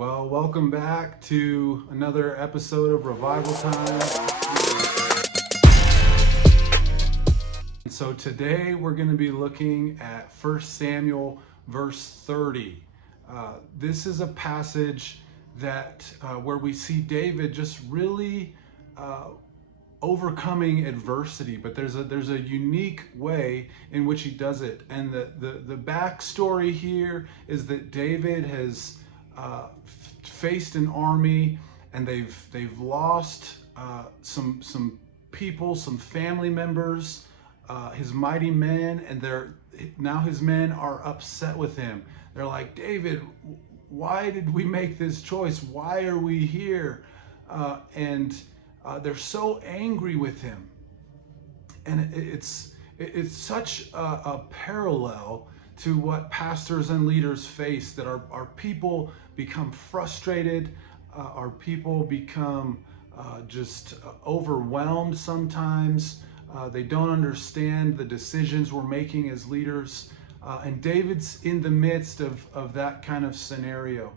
Well, welcome back to another episode of Revival Time. So today we're going to be looking at 1 Samuel verse 30. This is a passage that where we see David just really overcoming adversity, but there's a unique way in which he does it. And the backstory here is that David has faced an army, and they've lost some people, some family members, his mighty men, and now his men are upset with him. They're like, David, why did we make this choice? Why are we here? And they're so angry with him. And it's such a parallel to what pastors and leaders face, that our people become frustrated, our people become just overwhelmed sometimes. They don't understand the decisions we're making as leaders. And David's in the midst of that kind of scenario.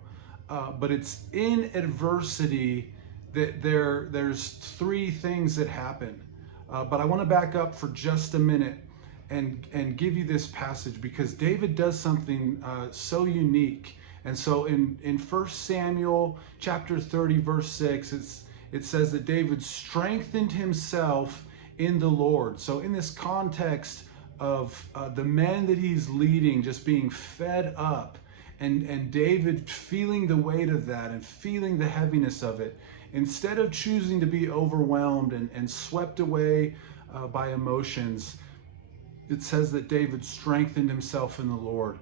But it's in adversity that there's three things that happen. But I want to back up for just a minute and give you this passage, because David does something so unique. And so in 1 Samuel chapter 30 verse 6, it says that David strengthened himself in the Lord. So in this context of the men that he's leading just being fed up, and David feeling the weight of that and feeling the heaviness of it, instead of choosing to be overwhelmed and swept away by emotions, it says that David strengthened himself in the Lord.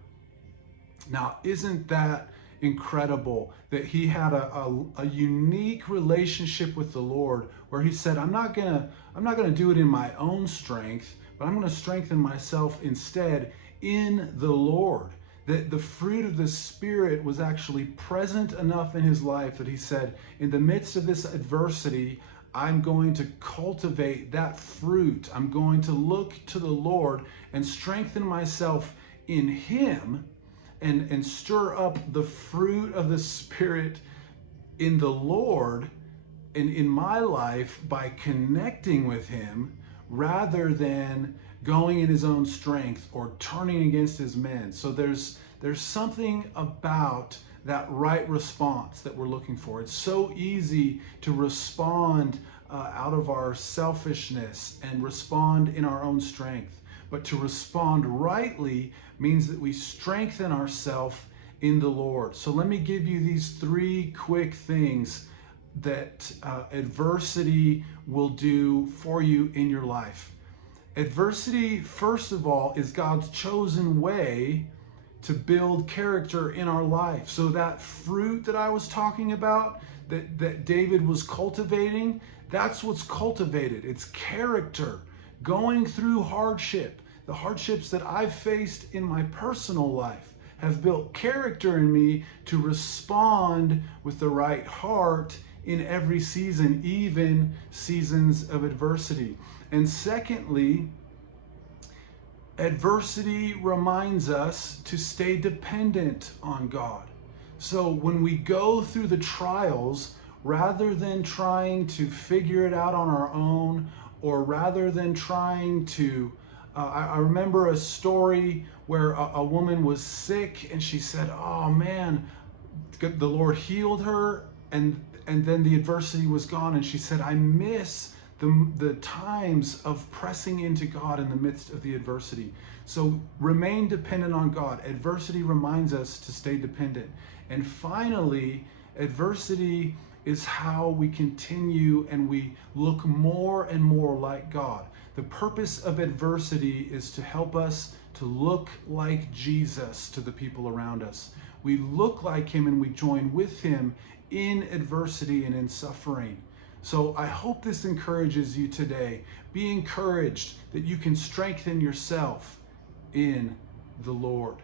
Now, isn't that incredible that he had a unique relationship with the Lord, where he said, I'm not gonna do it in my own strength, but I'm gonna strengthen myself instead in the Lord. That the fruit of the Spirit was actually present enough in his life that he said, in the midst of this adversity, I'm going to cultivate that fruit. I'm going to look to the Lord and strengthen myself in him, and stir up the fruit of the Spirit in the Lord and in my life by connecting with him, rather than going in his own strength or turning against his men. So there's something about that right response that we're looking for. It's so easy to respond out of our selfishness and respond in our own strength. But to respond rightly means that we strengthen ourselves in the Lord. So let me give you these three quick things that adversity will do for you in your life. Adversity, first of all, is God's chosen way to build character in our life. So that fruit that I was talking about, that David was cultivating, that's what's cultivated. It's character. Going through hardship, the hardships that I've faced in my personal life have built character in me to respond with the right heart in every season, even seasons of adversity. And secondly, adversity reminds us to stay dependent on God. So when we go through the trials, rather than trying to figure it out on our own, or rather than trying to, I remember a story where a woman was sick, and she said, oh man, the Lord healed her, and then the adversity was gone, and she said, I miss the times of pressing into God in the midst of the adversity. So remain dependent on God. Adversity reminds us to stay dependent. And finally, adversity is how we continue and we look more and more like God. The purpose of adversity is to help us to look like Jesus to the people around us. We look like him and we join with him in adversity and in suffering. So I hope this encourages you today. Be encouraged that you can strengthen yourself in the Lord.